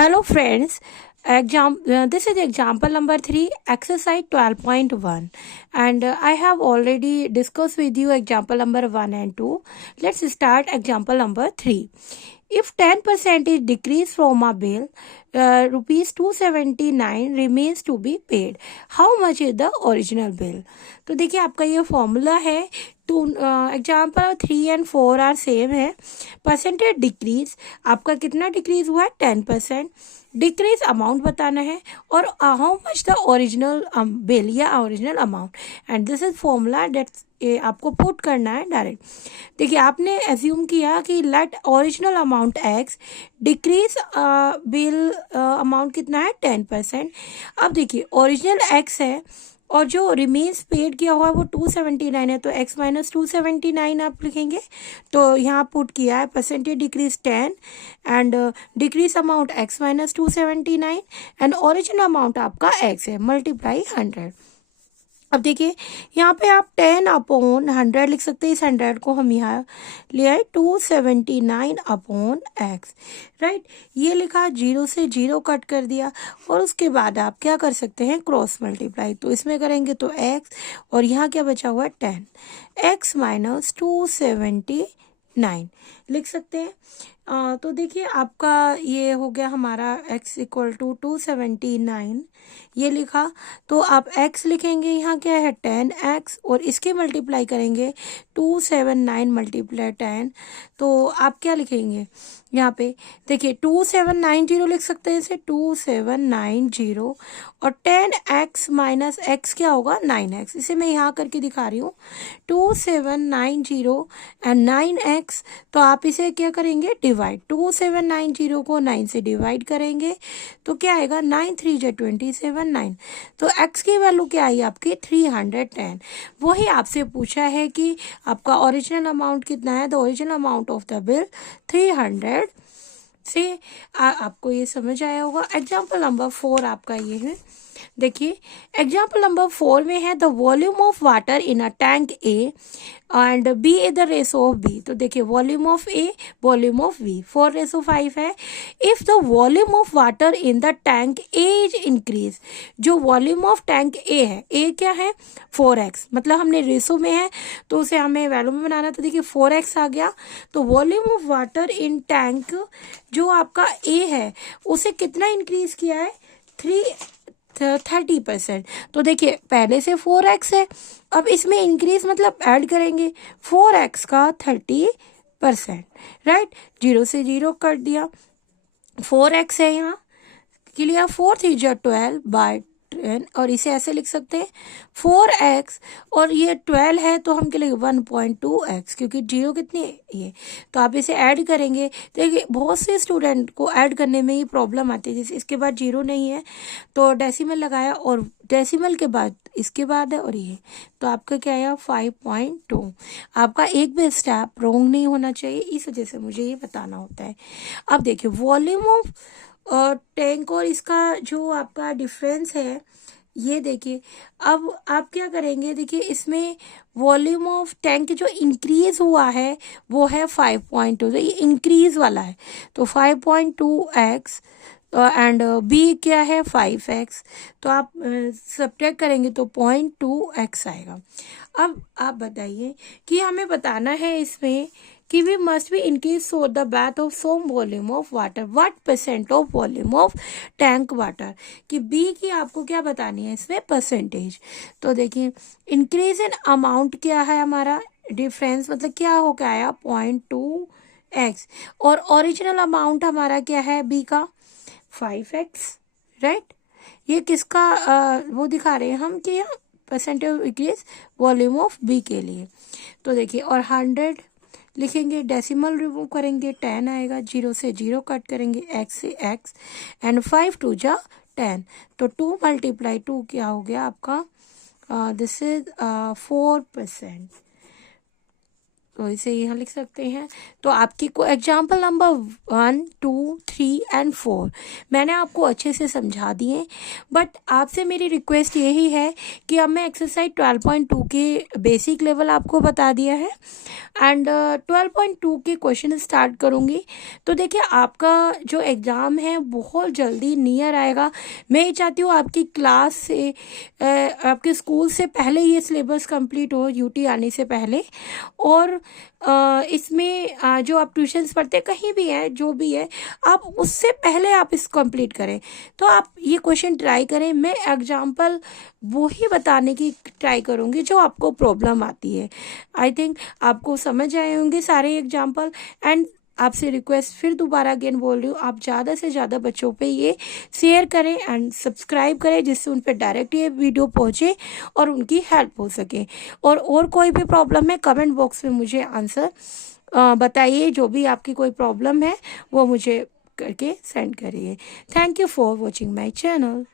Hello friends, this is example number 3, exercise 12.1, and I have already discussed with you example number 1 and 2. Let's start example number 3. If 10% is decreased from a bill, rupees 279 remains to be paid. How much is the original bill? तो देखिए आपका ये formula है. Two example 3 and 4 are same है. Percentage decrease, आपका कितना decrease हुआ है 10%. डिक्रीज अमाउंट बताना है और how much the original bill या original amount, and this is formula that's आपको पुट करना है डायरेक्ट. देखिए आपने एज्यूम किया कि let original amount X, decrease bill amount कितना है 10%. अब देखिए ओरिजिनल एक्स है और जो रिमेन्स पेड किया हुआ है वो 279 है, तो x माइनस 279 आप लिखेंगे. तो यहाँ पुट किया है percentage decrease 10 and decrease amount x minus 279 and original amount आपका x है, मल्टीप्लाई 100. अब देखिए यहाँ पे आप 10 अपॉन 100 लिख सकते हैं. इस 100 को हम यहाँ ले आए 279 अपॉन एक्स, राइट. ये लिखा, 0 से 0 कट कर दिया और उसके बाद आप क्या कर सकते हैं, क्रॉस मल्टीप्लाई. तो इसमें करेंगे तो एक्स और यहाँ क्या बचा हुआ है 10, एक्स माइनस 279 लिख सकते हैं. तो देखिए आपका ये हो गया हमारा x इक्वल टू 279 ये लिखा. तो आप x लिखेंगे, यहाँ क्या है 10x और इसके मल्टीप्लाई करेंगे 279 मल्टीप्लाई 10. तो आप क्या लिखेंगे यहाँ पे, देखिए 2790 लिख सकते हैं इसे, 2790 और 10x माइनस x क्या होगा 9x. इसे मैं यहाँ करके दिखा रही हूँ 2790 एंड 9x. तो आप इसे क्या करेंगे डिवाइड, 2790 को 9 से डिवाइड करेंगे तो क्या आएगा 9 3 जा 27 9. तो x की वैल्यू क्या आई आपकी 310. वही आपसे पूछा है कि आपका ओरिजिनल अमाउंट कितना है. The original amount of the bill 300 से आपको ये समझ आया होगा. एग्जाम्पल नंबर 4 आपका ये है. देखिए एग्जाम्पल नंबर 4 में है the volume of water in a tank A and B is the ratio of B. तो देखिए volume of A, volume of B 4:5 है. If the volume of water in the tank A is increase, जो volume of tank A है, A क्या है 4x, मतलब हमने ratio में है तो उसे हमें वैल्यू में बनाना. तो देखिए 4x आ गया. तो volume of water in tank जो आपका ए है उसे कितना इंक्रीज किया है 30%. तो देखिए पहले से 4x है, अब इसमें इंक्रीज मतलब ऐड करेंगे 4x का 30%, राइट. 0 से 0 कर दिया, 4x है यहाँ के लिए 4 3 जा 12 बाय 10 और इसे ऐसे लिख सकते हैं 4x और ये 12 है तो हम क्या लिखेंगे 1.2x, क्योंकि 0 कितनी है ये. तो आप इसे ऐड करेंगे. देखिए बहुत से स्टूडेंट को ऐड करने में ही प्रॉब्लम आती है, जैसे इसके बाद 0 नहीं है तो डेसिमल लगाया और डेसिमल के बाद इसके बाद है और ये, तो आपका क्या आया 5.2. आपका एक भी स्टेप रॉन्ग नहीं होना चाहिए, इस वजह से मुझे ये बताना होता है. अब देखिए वॉल्यूम ऑफ और टैंक और इसका जो आपका डिफरेंस है ये देखिए. अब आप क्या करेंगे, देखिए इसमें वॉल्यूम ऑफ टैंक जो इंक्रीज हुआ है वो है 5.2, तो ये इंक्रीज वाला है. तो 5.2x एंड बी क्या है 5x. तो आप सब्ट्रैक्ट करेंगे तो 0.2x आएगा. अब आप बताइए कि हमें बताना है इसमें कि we must be increase so the bath of some volume of water, what percent of volume of tank water, कि B की आपको क्या बतानी है इसमें परसेंटेज. तो देखिए इंक्रीज इन अमाउंट क्या है हमारा, डिफरेंस मतलब क्या हो गया आया 0.2x और ओरिजिनल अमाउंट हमारा क्या है B का 5x, राइट. ये किसका वो दिखा रहे हैं हम कि यहाँ percentage increase volume of B के लिए. तो देखिए और 100 लिखेंगे, डेसिमल रिमूव करेंगे 10 आएगा, 0 से 0 कट करेंगे x से x एंड 5 2 जा 10. तो 2 मल्टीप्लाई 2 क्या हो गया आपका, दिस इज 4%. इसे यहाँ लिख सकते हैं। तो आपकी को एग्जाम्पल नंबर 1, 2, 3 एंड 4 मैंने आपको अच्छे से समझा दिए, बट आपसे मेरी रिक्वेस्ट यही है कि अब मैं एक्सरसाइज 12.2 के बेसिक लेवल आपको बता दिया है एंड 12.2 के क्वेश्चन स्टार्ट करूँगी। तो देखिए आपका जो एग्ज़ाम है बहुत जल्दी नियर आएगा। मैं ये चाहती हूँ आपकी क्लास से आपके स्कूल से पहले ये सिलेबस कंप्लीट हो, यूटी आने से पहले। और इसमें जो आप ट्यूशन्स पढ़ते हैं कहीं भी है, जो भी है, आप उससे पहले आप इस कंप्लीट करें। तो आप ये क्वेश्चन ट्राई करें। मैं एग्जाम्पल वो ही बताने की ट्राई करूँगी जो आपको प्रॉब्लम आती है। आई थिंक आपको समझ आए होंगे सारे एग्जाम्पल। एंड आपसे रिक्वेस्ट फिर दोबारा अगेन बोल रही हूँ, आप ज़्यादा से ज़्यादा बच्चों पे ये शेयर करें एंड सब्सक्राइब करें, जिससे उन पे डायरेक्ट ये वीडियो पहुँचे और उनकी हेल्प हो सके। और कोई भी प्रॉब्लम है कमेंट बॉक्स में मुझे आंसर बताइए। जो भी आपकी कोई प्रॉब्लम है वो मुझे करके सेंड करिए। Thank you for watching my channel.